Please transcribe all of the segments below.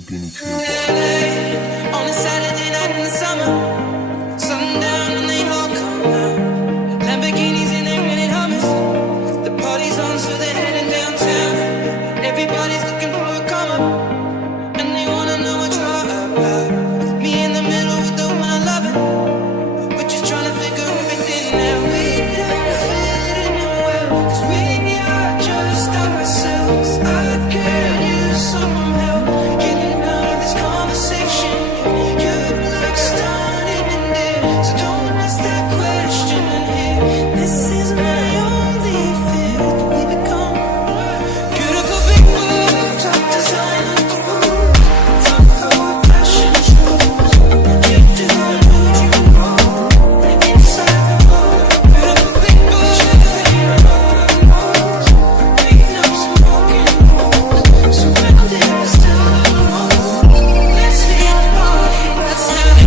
Lamborghini to your body. On a Saturday night in the summer, sundown and they all come out. Lamborghinis and they're rented Hummers. The party's on, so they're heading downtown. Everybody's looking for a come up, and they wanna know what you're about. Me in the middle with the one I love it. We're just trying to figure everything out. We don't fit in nowhere, 'cause we are just ourselves. I could use some help getting out of this conversation. You look stunning in there, so don't ask that question in here. This is my only fear, that we become beautiful people, top designer, top fashion shows. Addicted on who you roll inside the world. Beautiful people, making up some broken rules. Surrounded by still alone. Let's hit the party, let's have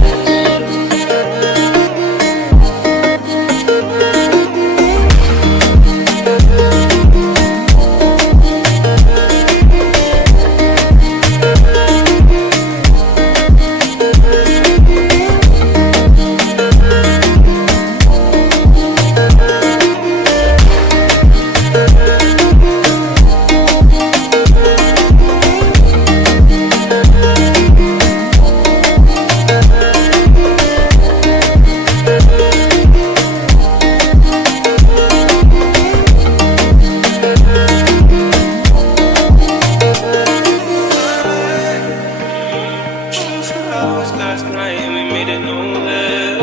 for hours last night and we made it nowhere.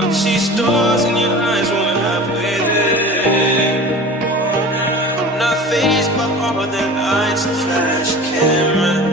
I see stars in your eyes when we're halfway there. I'm not fazed by all the lights and flash cameras.